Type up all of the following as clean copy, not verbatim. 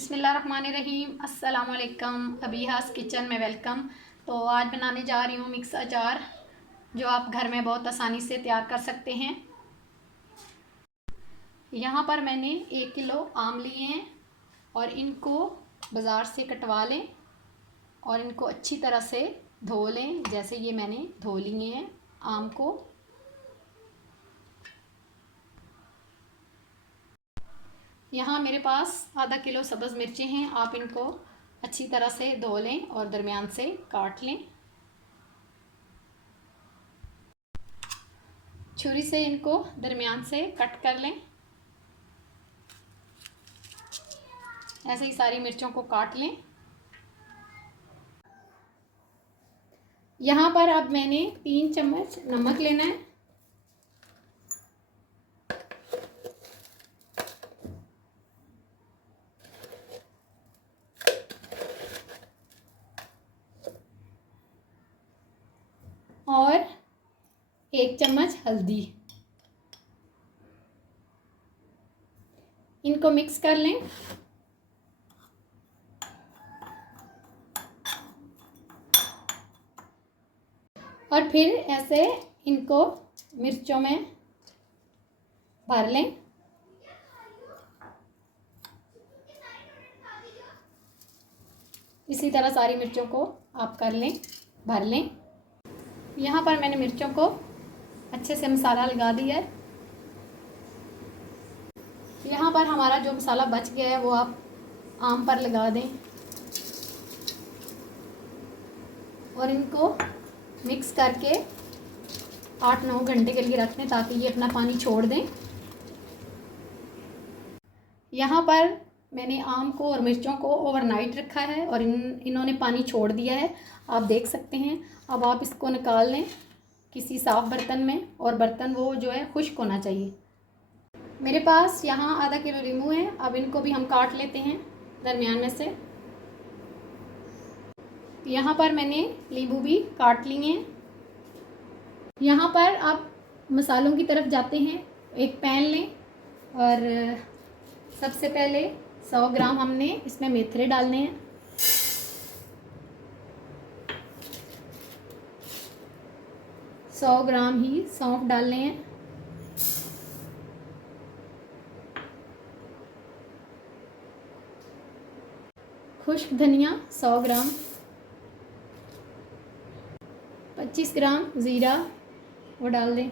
बिस्मिल्लाहिर्रहमानिर्रहीम अस्सलाम वालेकुम। अबीहास किचन में वेलकम। तो आज बनाने जा रही हूँ मिक्स अचार, जो आप घर में बहुत आसानी से तैयार कर सकते हैं। यहाँ पर मैंने 1 किलो आम लिए हैं और इनको बाज़ार से कटवा लें और इनको अच्छी तरह से धो लें। जैसे ये मैंने धो लिए हैं आम को। यहाँ मेरे पास आधा किलो सब्ज़ मिर्चें हैं। आप इनको अच्छी तरह से धो लें और दरमियान से काट लें। छुरी से इनको दरमियान से कट कर लें। ऐसे ही सारी मिर्चों को काट लें। यहाँ पर अब मैंने 3 चम्मच नमक लेना है और 1 चम्मच हल्दी। इनको मिक्स कर लें। और फिर ऐसे इनको मिर्चों में भर लें। इसी तरह सारी मिर्चों को आप कर लें, भर लें। यहाँ पर मैंने मिर्चों को अच्छे से मसाला लगा दिया है। यहाँ पर हमारा जो मसाला बच गया है वो आप आम पर लगा दें और इनको मिक्स करके 8-9 घंटे के लिए रख दें ताकि ये अपना पानी छोड़ दें। यहाँ पर मैंने आम को और मिर्चों को ओवरनाइट रखा है और इन्होंने पानी छोड़ दिया है, आप देख सकते हैं। अब आप इसको निकाल लें किसी साफ़ बर्तन में, और बर्तन वो जो है खुश्क होना चाहिए। मेरे पास यहाँ आधा किलो नींबू है। अब इनको भी हम काट लेते हैं दरमियान में से। यहाँ पर मैंने नींबू भी काट लिए हैं। यहाँ पर आप मसालों की तरफ जाते हैं। एक पैन लें और सबसे पहले 100 ग्राम हमने इसमें मेथरे डालने हैं। सौ ग्राम ही सौंफ डालने हैं। खुश्क धनिया 100 ग्राम, 25 ग्राम ज़ीरा वो डाल दें।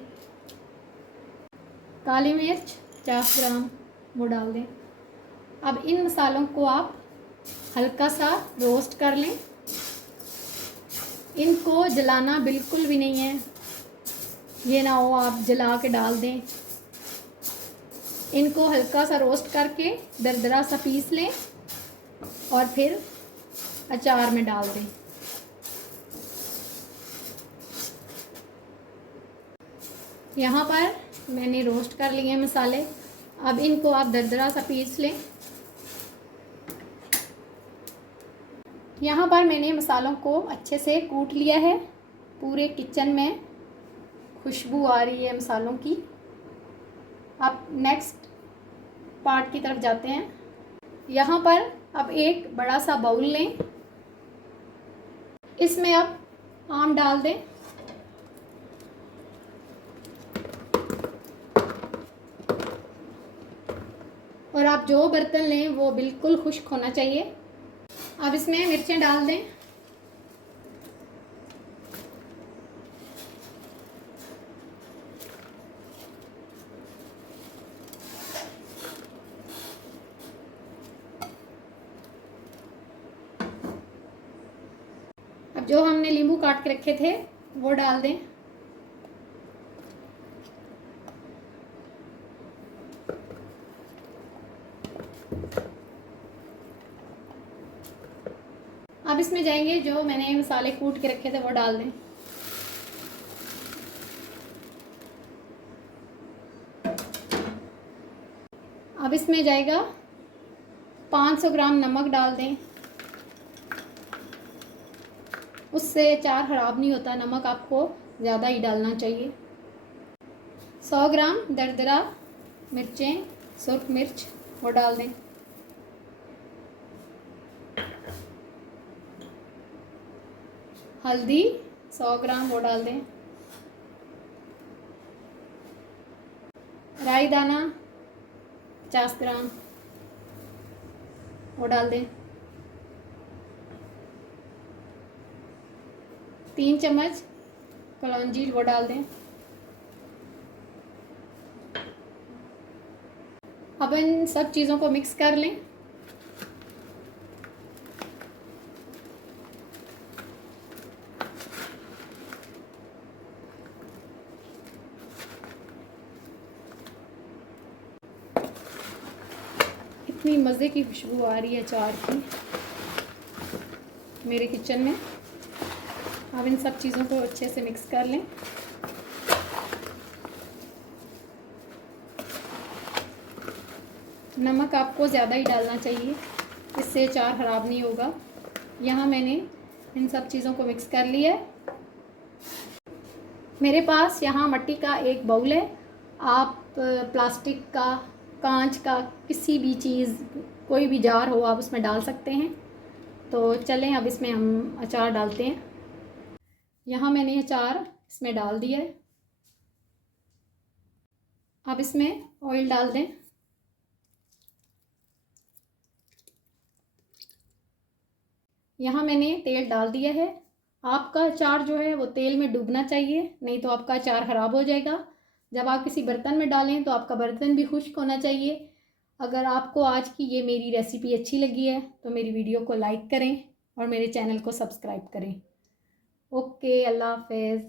काली मिर्च 50 ग्राम वो डाल दें। अब इन मसालों को आप हल्का सा रोस्ट कर लें। इनको जलाना बिल्कुल भी नहीं है, ये ना हो आप जला के डाल दें। इनको हल्का सा रोस्ट करके दरदरा सा पीस लें और फिर अचार में डाल दें। यहाँ पर मैंने रोस्ट कर लिए हैं मसाले। अब इनको आप दरदरा सा पीस लें। यहाँ पर मैंने मसालों को अच्छे से कूट लिया है। पूरे किचन में खुशबू आ रही है मसालों की। अब नेक्स्ट पार्ट की तरफ जाते हैं। यहाँ पर अब एक बड़ा सा बाउल लें। इसमें अब आम डाल दें। और आप जो बर्तन लें वो बिल्कुल खुश्क होना चाहिए। अब इसमें मिर्चें डाल दें। अब जो हमने नींबू काट के रखे थे वो डाल दें। अब इसमें जाएंगे जो मैंने मसाले कूट के रखे थे वो डाल दें। अब इसमें जाएगा 500 ग्राम नमक डाल दें। उससे अचार ख़राब नहीं होता, नमक आपको ज़्यादा ही डालना चाहिए। 100 ग्राम दरदरा मिर्चें, सुर्ख मिर्च वो डाल दें। हल्दी 100 ग्राम वो डाल दें। राई दाना 50 ग्राम वो डाल दें। 3 चम्मच कलौंजी वो डाल दें। अब इन सब चीज़ों को मिक्स कर लें। इतनी मज़े की खुशबू आ रही है अचार की मेरे किचन में। अब इन सब चीज़ों को अच्छे से मिक्स कर लें। नमक आपको ज़्यादा ही डालना चाहिए, इससे अचार ख़राब नहीं होगा। यहाँ मैंने इन सब चीज़ों को मिक्स कर लिया है। मेरे पास यहाँ मिट्टी का एक बाउल है, आप प्लास्टिक का, कांच का, किसी भी चीज़, कोई भी जार हो आप उसमें डाल सकते हैं। तो चलें अब इसमें हम अचार डालते हैं। यहाँ मैंने अचार इसमें डाल दिया है। अब इसमें ऑयल डाल दें। यहाँ मैंने तेल डाल दिया है। आपका अचार जो है वो तेल में डूबना चाहिए, नहीं तो आपका अचार ख़राब हो जाएगा। जब आप किसी बर्तन में डालें तो आपका बर्तन भी खुश्क होना चाहिए। अगर आपको आज की ये मेरी रेसिपी अच्छी लगी है तो मेरी वीडियो को लाइक करें और मेरे चैनल को सब्सक्राइब करें। ओके, अल्लाह हाफ़िज़।